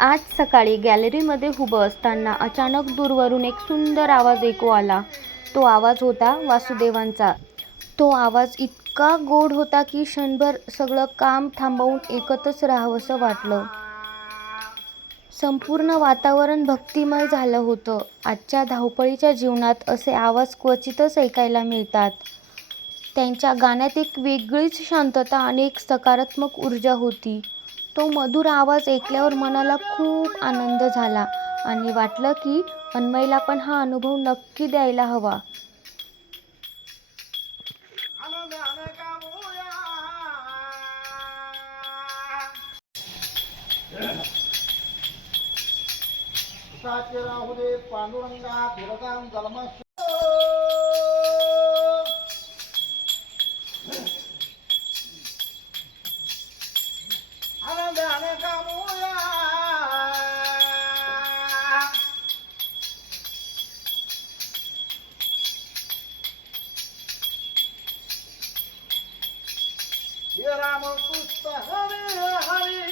आज सकाळी गॅलरीमध्ये उभं असताना अचानक दूरवरून एक सुंदर आवाज ऐकू आला. तो आवाज होता वासुदेवांचा. तो आवाज इतका गोड होता की क्षणभर सगळं काम थांबवून ऐकतच राहावंसं वाटलं. संपूर्ण वातावरण भक्तिमय झालं होतं. आजच्या धावपळीच्या जीवनात असे आवाज क्वचितच ऐकायला मिळतात. त्यांच्या गाण्यात एक वेगळीच शांतता आणि एक सकारात्मक ऊर्जा होती. तो मधुर आवाज ऐकल्यावर मनाला खूप आनंद झाला आणि वाटलं की अन्मयला पण हा अनुभव नक्की द्यायला हवा. पांडुरंगा धीरदां जलमस्य आनंद अनेकामुया हे राम पुष्प हरी हरी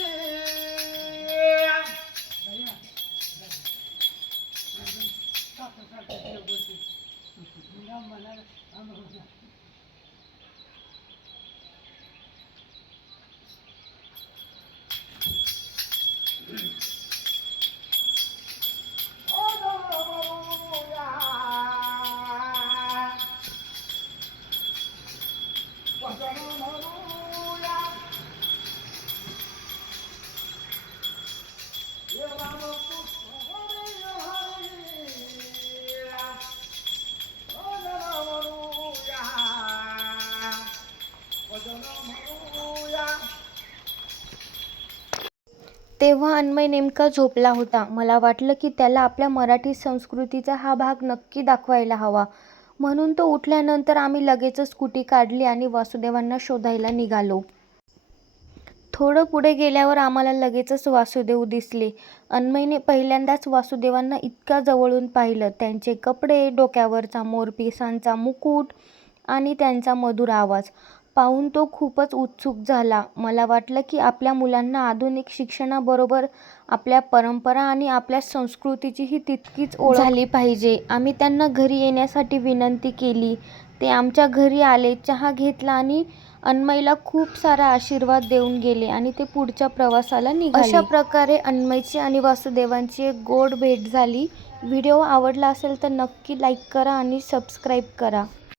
तेव्हा अन्मय नेमका झोपला होता. मला वाटलं की त्याला आपल्या मराठी संस्कृतीचा हा भाग नक्की दाखवायला हवा. म्हणून तो उठल्यानंतर आम्ही लगेचच स्कूटी काढली आणि वासुदेवांना शोधायला निघालो. थोडं पुढे गेल्यावर आम्हाला लगेचच वासुदेव दिसले. अन्मयने पहिल्यांदाच वासुदेवांना इतक्या जवळून पाहिलं. त्यांचे कपडे, डोक्यावरचा मोरपिसांचा मुकुट आणि त्यांचा मधुर आवाज पाहून तो खूपच उत्सुक झाला. मला वाटलं की आपल्या मुलांना आधुनिक शिक्षणाबरोबर आपल्या परंपरा आणि आपल्या संस्कृतीचीही तितकीच ओळख झाली पाहिजे. आम्ही त्यांना घरी येण्यासाठी विनंती केली. ते आमच्या घरी आले, चहा घेतला आणि अन्मयला खूप सारा आशीर्वाद देऊन गेले आणि ते पुढच्या प्रवासाला निघाले. अशा प्रकारे अन्मयची आणि वासुदेवांची एक गोड भेट झाली. व्हिडिओ आवडला असेल तर नक्की लाईक करा आणि सबस्क्राईब करा.